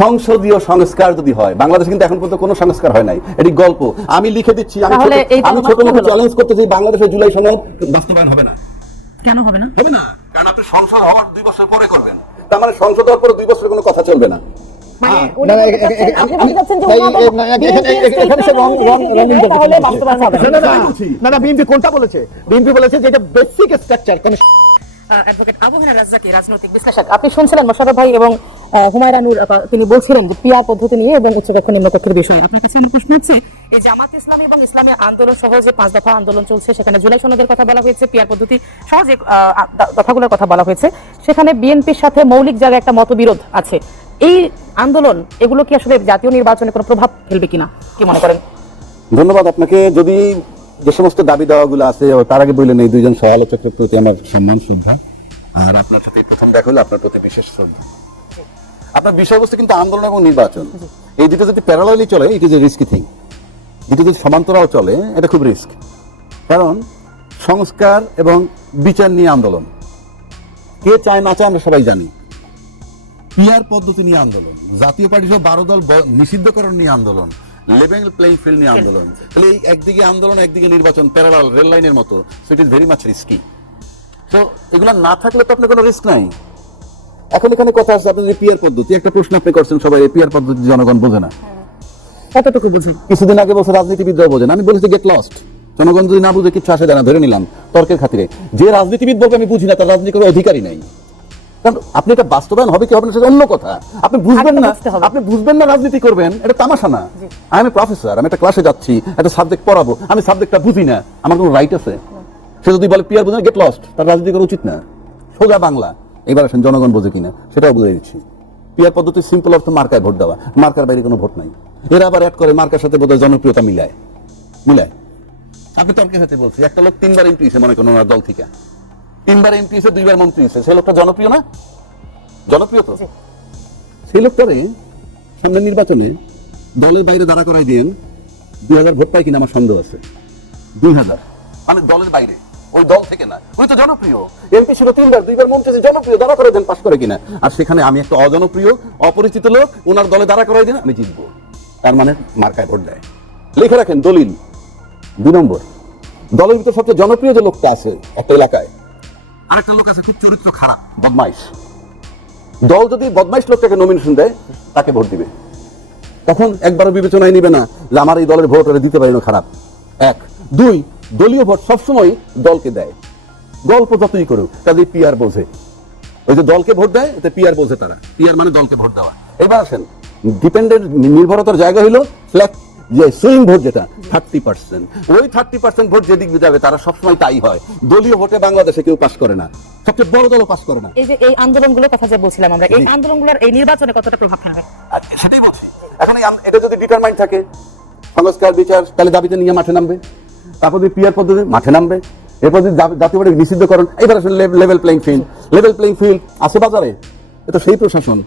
সংসদীয় সংস্কার যদি হয়, বাংলাদেশে কিন্তু এখন পর্যন্ত কোনো সংস্কার হয় নাই, এটি গল্প। আমি লিখে দিচ্ছি, আমি ছোট লোক চ্যালেঞ্জ করতেছি, বাংলাদেশে জুলাই সনদ বাস্তবায়ন হবে না। কেন হবে না? হবে না, কারণ আপনি সংসদ হওয়ার 2 বছর পরে করবেন। তার মানে সংসদ হওয়ার পরে 2 বছরের কোনো কথা চলবে না। বিএনপি কোনটা বলেছে? বিএনপি বলেছে যে এটা basic structure. Advocate Abu Hena Razzaqi, রাজনৈতিক বিশ্লেষক, আপনি শুনছিলেন মোশাররফ ভাই এবং হুমায়রানুর তিনি বলছিলেন যে পিয়ার পদ্ধতি নিয়ে এবং উচ্চকক্ষ নিম্নকক্ষের বিষয়ে। আপনার কাছে আমার প্রশ্ন হচ্ছে, এই জামাত ইসলামী এবং ইসলামী আন্দোলন সহ যে 5 দফা আন্দোলন চলছে, সেখানে জুলাই সনদের কথা বলা হয়েছে, পিয়ার পদ্ধতি সহ যে দফাগুলোর কথা বলা হয়েছে, সেখানে বিএনপির সাথে মৌলিক জায়গায় একটা মতবিরোধ আছে। এই আন্দোলন এগুলো কি আসলে জাতীয় নির্বাচনে কোনো প্রভাব ফেলবে কিনা, কি মনে করেন? ধন্যবাদ আপনাকে। যদি যে সমস্ত দাবি দাওয়াগুলো আছে, তার আগে বললেন এই দুইজন সহ-আলোচকের প্রতি আমার সম্মান শ্রদ্ধা, আর আপনার সাথে প্রথম দেখা হলো আপনার প্রতি বিশেষ শ্রদ্ধা। আপনার বিষয়বস্তু কিন্তু আন্দোলন এবং নির্বাচন, এই দুটো যদি প্যারালালি চলে, it is a risky thing. দুটো যদি সমান্তরাল চলে, এটা খুব রিস্ক। কারণ সংস্কার এবং বিচার নিয়ে আন্দোলন, কে চায় না চায় আমরা সবাই জানি। পিয়ার পদ্ধতি নিয়ে আন্দোলন, জাতীয় পার্টি সহ 12 দল নিষিদ্ধকরণ নিয়ে আন্দোলন, লেভেল প্লেইং ফিল্ড নিয়ে আন্দোলন। তাহলে এই একদিকে আন্দোলন, একদিকে নির্বাচন, প্যারালাল রেল লাইনের মতো। So it is very much risky. তো এগুলো না থাকলে তো আপনার কোনো রিস্ক নাই। এখন এখানে কথা আছে, আপনি যে পিয়ার পদ্ধতি, একটা প্রশ্ন আপনি করছেন, সবাই এই পিয়ার পদ্ধতি জনগণ বোঝে না। কতটুকু বুঝি? কিছুদিন আগে বলছে রাজনীতিবিদরাও বোঝেন, আমি বলেছি গেট লস্ট। জনগণ যদি না বুঝে কিচ্ছু আসে যায় না, ধরে নিলাম তর্কের খাতিরে। যে রাজনীতিবিদ বলবে আমি বুঝি না, তার রাজনীতি করার অধিকারই নাই। কারণ আপনি এটা বাস্তবায়ন হবে কি হবে না সেটা অন্য কথা। আপনি বুঝবেন না রাজনীতি করবেন, এটা তামাশা না। আমি প্রফেসর, আমি একটা ক্লাসে যাচ্ছি, একটা সাবজেক্ট পড়াবো, আমি সাবজেক্টটা বুঝি না, আমার কোনো রাইট আছে? সে যদি বলে পিয়ার বোঝে, গেট লস্ট, তার রাজনীতি করা উচিত না। সোজা বাংলা। এবার আসেন জনগণ বোঝে কিনা সেটাও বুঝে দিচ্ছি। পিয়ার পদ্ধতি সিম্পল অর্থ মার্কায় ভোট দেওয়া, মার্কার বাইরে কোনো ভোট নাই। এরা আবার অ্যাড করে মার্কার সাথে বোধহয় জনপ্রিয়তা মিলায়। আপনি তর্কের সাথে বলছি, একটা লোক 3 বার এমপি হয়েছে, মনে করেন ওনার দল থেকে 3 বার এমপি হয়েছে, 2 বার মন্ত্রী হয়েছে, সেই লোকটা জনপ্রিয় না? জনপ্রিয় তো। সেই লোকটারে সামনের নির্বাচনে দলের বাইরে দাঁড়া করাই দিন, 2000 ভোট পায় কিনা আমার সন্দেহ আছে। 2000 মানে দলের বাইরে, ওই দল থেকে না। ওই তো জনপ্রিয় এমপি ছিল, 3 বার, 2 বার মন্ত্রী, জনপ্রিয়, দাঁড়া করে দেন, পাশ করে কিনা। আর সেখানে আমি একটা অজনপ্রিয় অপরিচিত লোক, ওনার দলে দাঁড়া করাই দিন, আমি জিতবো। তার মানে মার্কায় ভোট দেয়। লিখে রাখেন দলিল। 2 নম্বর, দলের ভিতরে সবচেয়ে জনপ্রিয় যে লোকটা আছে একটা এলাকায়, আরেকটা লোক আছে খুব চরিত্র খারাপ, বদমাইশ। দল যদি বদমাইশ লোকটাকে নমিনেশন দেয়, তাকে ভোট দিবে। তখন একবারও বিবেচনায় নিবে না যে আমার এই দলের ভোট দিতে পারি না, খারাপ। 1 2 দলীয় ভোট সবসময় দলকে দেয়, গল্প যতই করুক, কাজে পিয়ার বোঝে। ওই যে দলকে ভোট দেয়, এতে পিয়ার বোঝে তারা। পিয়ার মানে দলকে ভোট দেওয়া। এবার আসেন, ডিপেন্ডেন্ট নির্ভরতার জায়গা হলো ফ্ল্যাগ, যে সুইং ভোট যেটা 30%, ওই 30% ভোট যেদিক যাবে তারা সবসময় তাই হয়। দলীয় ভোটে বাংলাদেশে কেউ পাস করে না, সবচেয়ে বড় দলও পাস করে না। এই যে এই আন্দোলনগুলোর কথা যে বলছিলাম আমরা, এই আন্দোলনগুলোর এই নির্বাচনে কতটা প্রভাব ফেলবে? সেটাই বলছি। এখন এটা যদি ডিটারমাইন থাকে, সংস্কার বিচার, তাহলে দাবিতে নিয়ে মাঠে নামবে। তারপর যদি পিয়ার পদ্ধতি, মাঠে নামবে। এরপর যদি জাতীয় পার্টি নিষিদ্ধকরণ, এবার আসলে level playing field. Level playing field আছে বাজারে, এটা সেই প্রশাসন,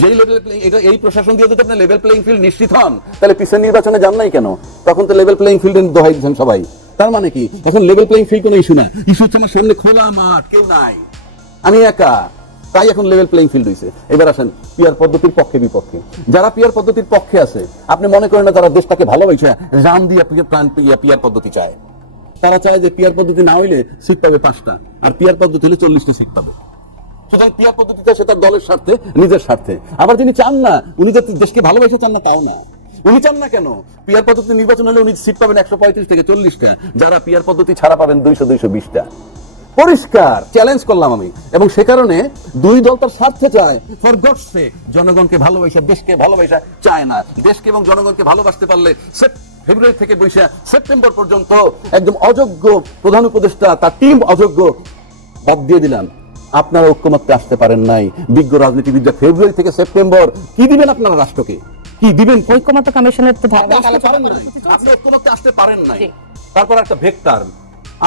যেই লেভেল এটা এই প্রশাসন দিয়ে যদি আপনি লেভেল প্লেইং ফিল্ড নিশ্চিত হন, তাহলে পিছের নির্বাচনে যান নাই কেন? তখন তো লেভেল প্লেইং ফিল্ডের দোহাই দিচ্ছেন সবাই। তার মানে কি এখন লেভেল প্লেইং ফিল্ড কোনো ইস্যু না, ইস্যু হচ্ছে আমার সামনে খোলা মাঠ, কেউ নাই, আমি একা, তাই এখন লেভেল প্লেইং ফিল্ড হয়েছে। এবার আসেন পিয়ার পদ্ধতির পক্ষে বিপক্ষে। যারা পিয়ার পদ্ধতির পক্ষে আছে, আপনি মনে করেন না তারা দেশটাকে ভালোবাসে জান দিয়ে প্রাণ পিয়ার পদ্ধতি চায়? তারা চায় যে পিয়ার পদ্ধতি না হইলে সিট পাবে 5টা, আর পিয়ার পদ্ধতি হলে 40টা সিট পাবে। সুতরাং পিয়ার পদ্ধতিতে সে তার দলের স্বার্থে, নিজের স্বার্থে। আবার যিনি চান না, উনি যে দেশকে ভালোবাসে চান না, তাও না। উনি চান না কেন? পিয়ার পদ্ধতি নির্বাচন হলে উনি সিট পাবেন 135 থেকে 40টা, যারা পিয়ার পদ্ধতি ছাড়া পাবেন 200-220টা। পরিষ্কার চ্যালেঞ্জ করলাম আমি। এবং সে কারণে 2 দল তার স্বার্থে চায়, ফর গডস সেক, জনগণকে ভালোবাসা, দেশকে ভালোবাসা চায় না। দেশকে এবং জনগণকে ভালোবাসতে পারলে ফেব্রুয়ারি থেকে বৈশা সেপ্টেম্বর পর্যন্ত একদম অযোগ্য প্রধান উপদেষ্টা, তার টিম অযোগ্য, বাদ দিয়ে দিলাম। আপনারা ঐক্যমত্যে আসতে পারেন নাই। বিজ্ঞ রাজনীতিবিদরা ফেব্রুয়ারি থেকে সেপ্টেম্বর কি দিবেন আপনারা রাষ্ট্রকে? কি দিবেন? ঐক্যমত্য কমিশনের তো আপনি ঐক্যমত্যে আসতে পারেন নাই। তারপর একটা ভেক্টর,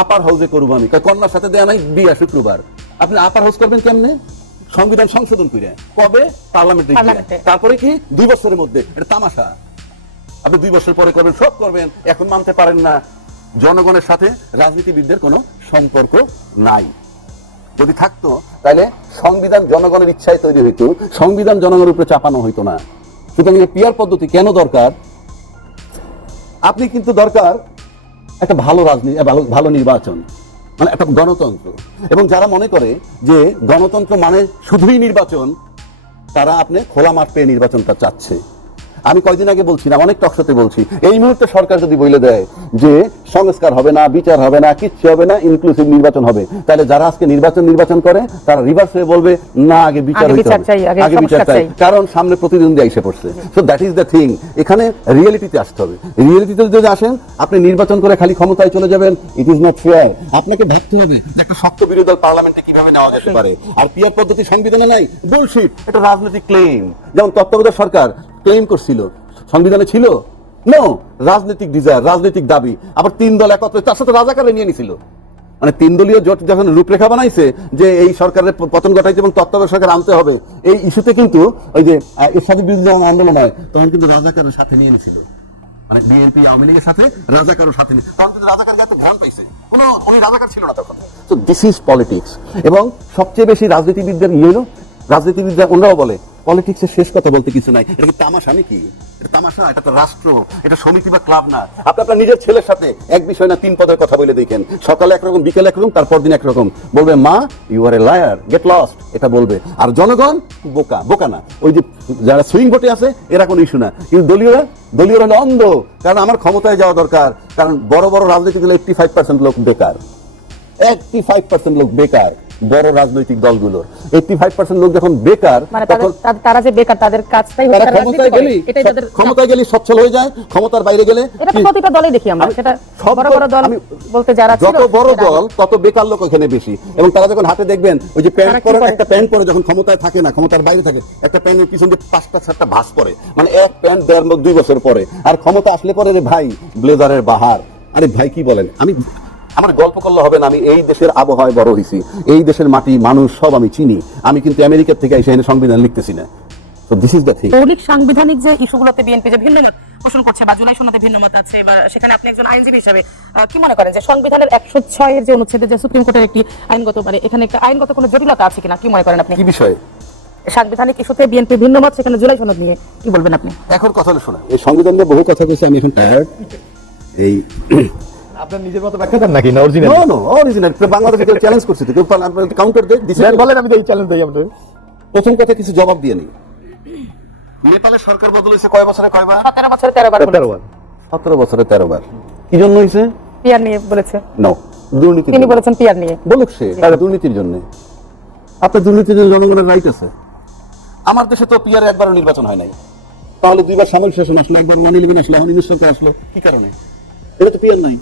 আপার হাউসে করব আমি, কন্যার সাথে দেয়া নাই বিয়া শুক্রবার। আপনি আপার হাউস করবেন কেমনে? সংবিধান সংশোধন করে। কবে? পার্লামেন্টে। তারপরে কি 2 বছরের মধ্যে? এটা তামাশা। আপনি 2 বছর পরে করবেন, সব করবেন, এখন মানতে পারেন না। জনগণের সাথে রাজনীতিবিদদের কোনো সম্পর্ক নাই। যদি থাকতো তাহলে সংবিধান জনগণের ইচ্ছায় তৈরি হইতো, সংবিধান জনগণের উপরে চাপানো হইতো না। সুতরাং এই পিয়ার পদ্ধতি কেন দরকার? আপনি কিন্তু দরকার একটা ভালো রাজনীতি, ভালো নির্বাচন, মানে একটা গণতন্ত্র। এবং যারা মনে করে যে গণতন্ত্র মানে শুধুই নির্বাচন, তারা আপনি খোলা মাঠ পেয়ে নির্বাচনটা চাচ্ছে। আমি কয়দিন আগে বলছিলাম, অনেক টকশোতে বলছি, এই মুহূর্তে সরকার যদি বলে দেয় যে সংস্কার হবে না, বিচার হবে না, কিচ্ছু হবে না, ইনক্লুসিভ নির্বাচন হবে, তাহলে যারা আজকে নির্বাচন করে তারা রিভার্স হয়ে বলবে না, আগে বিচার হইতে হবে, আগে বিচার চাই, কারণ সামনে প্রতিদ্বন্দ্বী এসে পড়ছে। So that is the thing. এখানে রিয়েলিটিতে আসতে হবে। রিয়েলিটিতে যদি আসেন, আপনি নির্বাচন করে খালি ক্ষমতায় চলে যাবেন, ইট ইজ নট ফেয়ার। আপনাকে ভাবতে হবে একটা শক্ত বিরোধী দল পার্লামেন্টে কিভাবে নেওয়া যেতে পারে। আর পিয়ার পদ্ধতি সংবিধানে নাই, বুলশিট, এটা রাজনৈতিক ক্লেম। যেমন তত্ত্বাবধায়ক সরকার ক্লেম করছিল, সংবিধানে ছিল নো, রাজনৈতিক ডিজায়ার, রাজনৈতিক দাবি। আবার 3 দল একত্রে তার সাথে রাজাকারে নিয়ে নিছিল। মানে 3 দলীয় জোট যখন রূপরেখা বানাইছে যে এই সরকারের পতন ঘটাইছে এবং তত্ত্বাবধায়ক সরকার আনতে হবে, এই ইস্যুতে কিন্তু ওই যে এরশাদের বিরুদ্ধে যখন আন্দোলন হয় তখন কিন্তু রাজাকারের সাথে নিয়ে নিছিল, মানে বিএনপি আওয়ামী লীগের সাথে রাজাকারের সাথে নিয়ে, তখন কিন্তু রাজাকার গায়ে ঘাম পাইছে, উনি রাজাকার ছিল না তখন। তো দিস ইজ পলিটিক্স। এবং সবচেয়ে বেশি রাজনীতিবিদদের রাজনীতিবিদরা ওনারাও বলে পলিটিক্সের শেষ কথা বলতে কিছু নাই। এটা কি তামাশা নাকি? এটা তামাশা? এটা তো রাষ্ট্র, এটা সমিতি বা ক্লাব না। আপনি আপনার নিজের ছেলের সাথে এক বিষয় না 3 পদের কথা বলে দেখেন, সকালে একরকম, বিকেলে একরকম, তারপর দিন একরকম বলবে, মা you are a liar, get lost, এটা বলবে। আর জনগণ বোকা না। ওই যে যারা সুইং ভোটে আছে এরা কোনো ইস্যু না, কিন্তু দলীয়রা হলো অন্ধ। কারণ আমার ক্ষমতায় যাওয়া দরকার, কারণ বড় বড় রাজনৈতিক দলে 85% লোক বেকার, 85% লোক বেকার। বড় রাজনৈতিক দলগুলোর 85% লোক যখন বেকার, তারা যে বেকার, তাদের কাজটাই হচ্ছে ক্ষমতায় গেলে সচ্ছল হয়ে যায়, ক্ষমতার বাইরে গেলে এটা তো প্রতিটা দলই দেখি আমরা। সেটা বড় বড় দল বলতে যারা ছিল, যত বড় দল তত বেকার লোক ওখানে বেশি। এবং তারা যখন হাতে দেখবেন ওই যে প্যান্ট পরে, একটা প্যান্ট পরে যখন ক্ষমতায় থাকে না, ক্ষমতার বাইরে থাকে, একটা প্যান্টের পিছনে 5টা-7টা ভাঁজ পরে, মানে এক প্যান্ট 1.5-2 বছর পরে। আর ক্ষমতা আসলে পরে রে ভাই ব্লেজারের বাহার। আরে ভাই কি বলেন? আমার গল্প করলে হবে না, আমি এই দেশের আবহাওয়ায় বড় হয়েছি, এই দেশের মাটি, মানুষ সব আমি চিনি। আমি কিন্তু আমেরিকা থেকে এসে সংবিধান লিখতেছি না। So this is the thing. মৌলিক সাংবিধানিক যে ইস্যুগুলোতে বিএনপি যে ভিন্ন মত পোষণ করছে বা জুলাই সনদে ভিন্ন মত আছে, বা সেখানে আপনি একজন আইনজীবী হিসেবে কি মনে করেন যে সংবিধানের 106 এর যে অনুচ্ছেদে যে সুপ্রিম কোর্টের একটি আইনগত, মানে এখানে একটা আইনগত কোনো জটিলতা আছে কিনা, কি মনে করেন আপনি? কি বিষয়ে? সাংবিধানিক ইস্যুতে বিএনপি ভিন্ন মত, সেখানে জুলাই সনদ নিয়ে কি বলবেন আপনি? এখন কথা হলো, শোনা, এই সংবিধান নিয়ে বহু কথা কইছি, আমি এখন টায়ার্ড। এই আপনার নিজের মতো ব্যাখ্যা দেন নাকি না অরিজিনাল? No original. বাংলাদেশে কেউ চ্যালেঞ্জ করছে, কেউ কাউন্টার দেয়, বলেন, আমি এই চ্যালেঞ্জ দেই। আমাদের প্রথম কথা কিছু জবাব দিয়ে নেই। নেপালের সরকার বদল হয়েছে কয় বছরে কয়বার? 17 বছরে 13 বার। 17 বছরে 13 বার। কি জন্য হয়েছে? পিয়ার নিয়ে বলেছে। নো, দুর্নীতি। তিনি বলেছেন পিয়ার নিয়ে। বলুক সে, তাহলে দুর্নীতির জন্য। আপনার দুর্নীতির জন্য জনগণের রাইট আছে। আমার দেশে তো পিয়ার একবারও নির্বাচন হয় নাই, তাহলে 2বার সামরিক শাসন আসলো, একবার 111 আসলো, এখন 19 সরকার আসলো, কি কারণে? এটা তো পিয়ার নাই।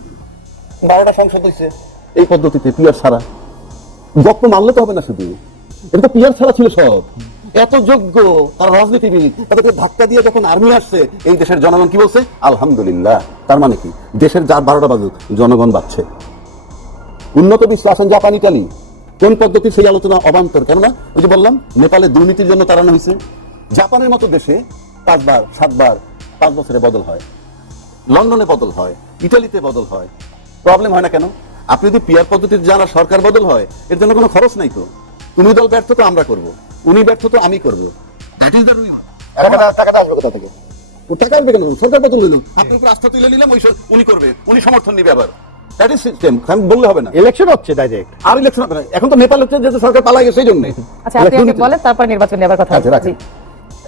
12টা সংসদ হয়েছে এই পদ্ধতিতে, পিয়ার ছাড়া। গপ্প মানলে তো হবে না শুধু, এটা তো পিয়ার ছাড়া ছিল সব। এত যোগ্য তারা রাজনীতিবিদ, তাদেরকে ধাক্কা দিয়ে যখন আর্মি আসছে, এই দেশের জনগণ কি বলছে? আলহামদুলিল্লাহ। তার মানে কি? দেশের 12টা বাজুক, জনগণ বাড়ছে। উন্নত বিশ্ব আসেন জাপান, ইটালি, কোন পদ্ধতি? সেই আলোচনা অবান্তর। কেননা ওই যে বললাম, নেপালে দুর্নীতির জন্য তাড়ানো হয়েছে। জাপানের মতো দেশে 5বার 7বার 5 বছরে বদল হয়, লন্ডনে বদল হয়, ইটালিতে বদল হয়। প্রবলেম হয় না কেন? আপনি যদি পিয়ার পদ্ধতিতে জানা সরকার বদল হয়, এর জন্য কোনো খরচ নাই তো। তুমি দল ব্যর্থ তো আমরা করব, উনি ব্যর্থ তো আমি করবো। টাকাটা আসবে কোথা থেকে? ও টাকা আসবে কেন? সরকার বদল হইল, আপনার উপর আস্থা তুলে নিলাম, উনি করবে, উনি সমর্থন দিবে। আবার দ্যাট ইজ সিস্টেম। আমি বললে হবে না। ইলেকশন হচ্ছে ডাইরেক্ট, আর ইলেকশন হবে না। এখন তো নেপাল হচ্ছে যেহেতু সরকার পালা গেছে, সেই জন্য। আচ্ছা, আপনি আগে বলেন, তারপর নির্বাচন নিয়ে আবার কথা হবে।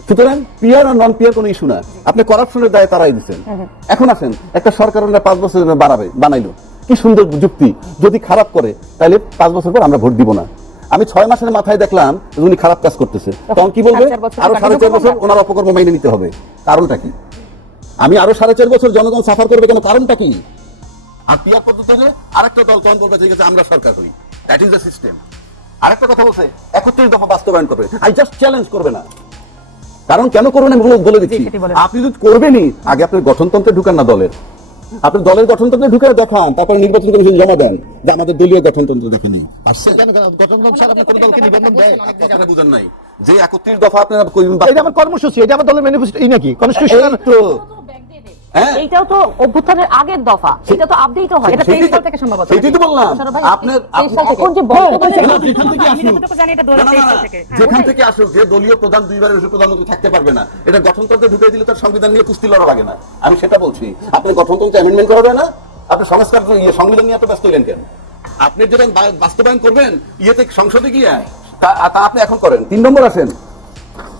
সুতরাং পিয়ার আর নন পিয়ার কোনো ইস্যু না। আপনি করাপশনের দায় তারাই দিচ্ছেন। এখন আসেন, একটা সরকার 5 বছর বানাইলো, কি সুন্দর যুক্তি। যদি খারাপ করে তাহলে 5 বছর পর আমরা ভোট দিব না। আমি 6 মাসের মাথায় দেখলাম উনি খারাপ কাজ করতেছে, তখন কি বলবে? আরো 4.5 বছর ওনার অপকর্ম মাইনে নিতে হবে। কারণটা কি? আমি আরো 4.5 বছর জনগণ সাফার করবে কেন? কারণটা কি? আর পিয়ার পদ্ধতিতে আরেকটা দল তখন বলবে ঠিক আছে আমরা সরকার করি, দ্যাট ইজ দ্য সিস্টেম। আরেকটা কথা বলছে 31 দফা বাস্তবায়ন করবে। আই জাস্ট চ্যালেঞ্জ করবে না। কারণ কেন করবেন আমি বলে দিচ্ছি। আপনি যদি করবেনই, আগে আপনার গঠনতন্ত্রে ঢুকান না দলের, আপনি দলের গঠনতন্ত্রে ঢুকে দেখান, তারপরে নির্বাচন কমিশন জমা দেন যে আমাদের দলীয় গঠনতন্ত্র দেখেনি। বুঝেন নাই যে 31 দফা আপনারা এটা আমার কর্মসূচি, এটা আমার দলের ম্যানিফেস্টো নাকি কনস্টিটিউশন? হ্যাঁ। এইটাও তো অভ্যুত্থানের আগের দফা, সেটা তো আপডেটও হয়, এটা 23 সাল থেকে সম্ভবত। সেটাই তো বললাম। মোশাররফ ভাই, আপনার 23 সাল থেকে। এখন যে যেখান থেকে আমি যতটুকু জানি এটা 2023 সাল থেকে। হ্যাঁ, যেখান ওটাই। থেকে আসুক, যে দলীয় প্রধান দুইবারের বেশি প্রধানমন্ত্রী থাকতে পারবে না, এটা গঠনতন্ত্রে ঢুকিয়ে দিলে তার সংবিধান নিয়ে কুস্তি লড়া লাগে না। আমি সেটা বলছি। আপনি গঠনতন্ত্রে অ্যামেন্ডমেন্ট করা যায় না, আপনি সংস্কার সংবিধান নিয়ে এত ব্যস্ত হইলেন কেন? আপনি যেটা বাস্তবায়ন করবেন ইয়েতে সংসদে গিয়ে, তা আপনি এখন করেন। 3 নম্বর আসেন,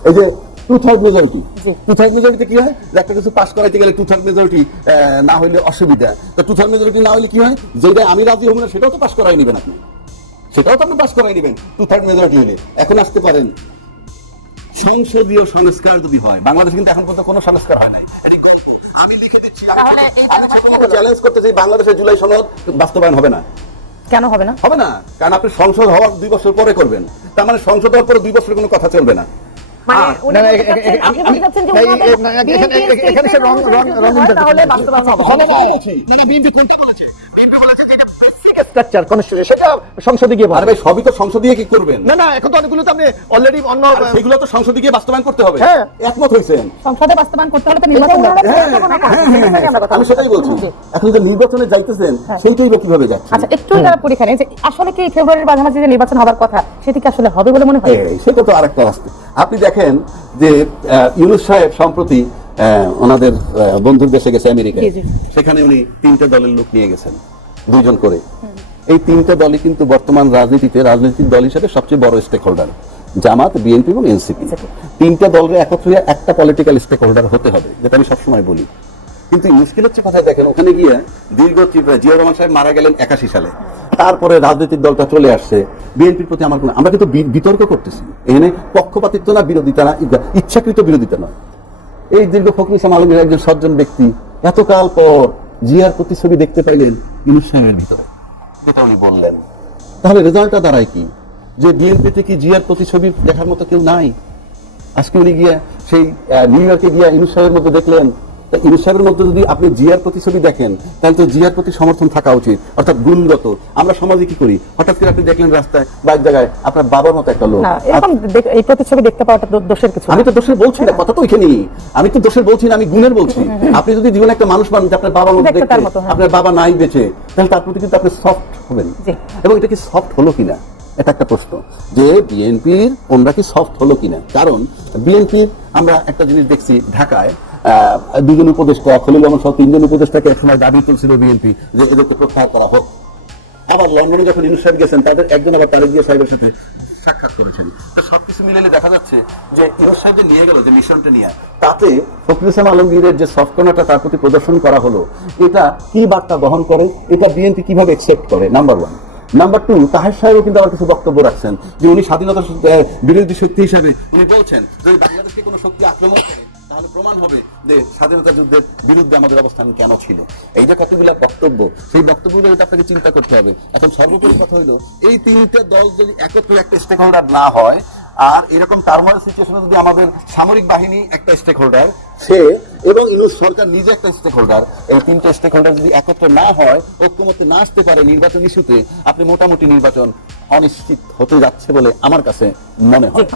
এই যে 2/3 মেজরিটি। 2/3 মেজরিটি কি হয়? যে একটা কিছু পাস করাইতে গেলে 2/3 মেজরিটি না হইলে অসুবিধা। তো 2/3 মেজরিটি না হইলে কি হয়? যেটা আমি রাজি হব না সেটাও তো পাস করাই নেবেন আপনি, সেটাও তো আপনি পাস করাই নেবেন 2/3 মেজরিটি হলে। এখন আসতে পারেন সংসদীয় সংস্কার যদি হয়। বাংলাদেশে কিন্তু এখন পর্যন্ত কোনো সংস্কার হয় নাই, এটি গল্প। আমি লিখে দিচ্ছি, তাহলে এই চ্যালেঞ্জ করতে চাই, বাংলাদেশের জুলাই সনদ বাস্তবায়ন হবে না। কেন হবে না? হবে না, কারণ আপনি সংসদ হওয়ার 2 বছর পরে করবেন। তার মানে সংসদ হওয়ার পরে 2 বছরের কোনো কথা চলবে না। মানে উনি না, না, বলতে চাচ্ছেন, আপনি বলতে চাচ্ছেন যে না, ওনাদের না, BNP এখানে সে wrong interpretation তাহলে করছে। বাস্তবায়ন হবে। হবে না, না, না, বিএনপি কোনটা বলেছে? বিএনপি বলেছে যে এটা বেসিক স্ট্রাকচার কনস্টিটিউশন, সেটা সংসদে গিয়ে আরে বলবে। ভাই, সবই তো সংসদীয় কি করবেন? না, না, এখন তো অনেকগুলো তো আপনি অলরেডি অন্য আর সেগুলো তো সংসদে গিয়ে বাস্তবায়ন করতে হবে। হ্যাঁ। একমত হয়েছেন? সংসদে বাস্তবায়ন করতে হলে তো নির্বাচন দরকার। আমি সেটাই বলছি। এখন যে নির্বাচনে যাইতেছেন সেইটাই বা কিভাবে যাচ্ছে? আচ্ছা, একটু পরীক্ষা নেই যে আসলে কি ফেব্রুয়ারির মাঝামাঝি যে নির্বাচন হবার কথা, সেটি কি আসলে হবে বলে মনে হয়? সেটা তো আরেকটা রাস্তা। আপনি দেখেন যে ইউনূস সাহেব সম্প্রতি ওনাদের বন্ধুর দেশে গেছে আমেরিকায়। জি, জি। সেখানে উনি 3টে দলের লোক নিয়ে গেছেন, 2 জন করে। এই 3টে দলই কিন্তু বর্তমান রাজনীতির দল হিসেবে সবচেয়ে বড় স্টেক হোল্ডার, জামাত, বিএনপি এবং এনসিপি। 3টে দলের একত্রে একটা পলিটিক্যাল স্টেক হোল্ডার হতে হবে, যেটা আমি সবসময় বলি। কিন্তু মুশকিল হচ্ছে কোথায় দেখেন, ওখানে গিয়ে দীর্ঘ জিয়া রহমান সাহেব মারা গেলেন 81 সালে। তারপরে রাজনৈতিক দলটা চলে আসছে। বিএনপির প্রতি আমার আমরা কিন্তু বিতর্ক করতেছি এখানে, পক্ষপাতিত্ব না, বিরোধিতা না, ইচ্ছাকৃত বিরোধিতা নয়। এই দীর্ঘ ফখরুল ইসলাম আলমগীর একজন সজ্জন ব্যক্তি, এতকাল পর জিয়ার প্রতিচ্ছবি দেখতে পাইলেন ইউনূস সাহেবের ভিতরে, যেটা উনি বললেন। তাহলে রেজাল্টটা দাঁড়ায় কি? যে বিএনপিতে কি জিয়ার প্রতিচ্ছবি দেখার মতো কেউ নাই? আজকে উনি গিয়ে সেই নিউ ইয়র্কে গিয়ে ইউনূস সাহেবের মধ্যে দেখলেন। ইউনূস সাহেবের মধ্যে যদি আপনি জিয়ার প্রতিচ্ছবি দেখেন, তাহলে তো জিয়ার প্রতি সমর্থন থাকা উচিত, অর্থাৎ গুণগত। আমরা সমাজে কি করি, হঠাৎ করে আপনি দেখলেন রাস্তায় বা এক জায়গায় আপনার বাবার মতো একটা লোক। না, এরকম এই প্রতিচ্ছবি দেখতে পাওয়াটা দোষের কিছু না। আমি তো দোষের বলছি না, কথা তো ওইখানেই। আমি তো দোষের বলছি না, আমি গুণের বলছি। আপনি যদি জীবনে একটা মানুষ পান যে আপনার বাবার মতো দেখতে দেখতে, তার মতো, হ্যাঁ। আপনার বাবা নাই বেঁচে, তাহলে তার প্রতি কিন্তু আপনি সফট হবেন। জি। এবং এটা কি সফট হলো কিনা, এটা একটা প্রশ্ন, যে বিএনপির ওনরা কি সফট হলো কিনা। কারণ বিএনপির আমরা একটা জিনিস দেখছি, ঢাকায় 2 জন উপদেষ্টা, খলিল রহমান সহ 3 জন উপদেষ্টাকে একসময় দাবি তুলছিল বিএনপি যে এদেরকে প্রত্যাহার করা হোক। আবার লন্ডনে যখন ইউনূস সাহেব গেছেন, তাদের একজন আবার তারেক জিয়া সাহেবের সাথে সাক্ষাৎ করেছেন। তো সবকিছু মিলে দেখা যাচ্ছে যে ইউনূস সাহেব যে নিয়ে গেল, যে মিশনটা নিয়ে, তাতে ফখরুল ইসলাম আলমগীরের যে সফট কর্নারটা তার প্রতি প্রদর্শন করা হলো, এটা কি বার্তা বহন করে, এটা বিএনপি কিভাবে একসেপ্ট করে, নাম্বার 1। নাম্বার 2, তাহের সাহেবও কিন্তু আবার কিছু বক্তব্য রাখছেন, যে উনি স্বাধীনতার বিরোধী শক্তি হিসাবে উনি বলছেন যদি বাংলাদেশকে কোনো শক্তি আক্রমণ করে তাহলে প্রমাণ হবে যে স্বাধীনতা যুদ্ধের বিরুদ্ধে আমাদের অবস্থান কেন ছিল। এই যে কতগুলো বক্তব্য, সেই বক্তব্যগুলো আপনাকে চিন্তা করতে হবে। এখন সর্বোপরি কথা হলো, এই 3টে দল যদি একত্রে একটা স্টেক হোল্ডার না হয়, আর এরকম টার্মাল সিচুয়েশনে যদি আমাদের সামরিক বাহিনী একটা স্টেক হোল্ডার, সে এবং ইউনূস সরকার নিজে একটা স্টেক হোল্ডার, এই 3টে স্টেক হোল্ডার যদি একত্রে না হয়, ঐক্যমত্যে না আসতে পারে নির্বাচন ইস্যুতে, আপনি মোটামুটি নির্বাচন অনিশ্চিত হতে যাচ্ছে বলে আমার কাছে মনে হয়।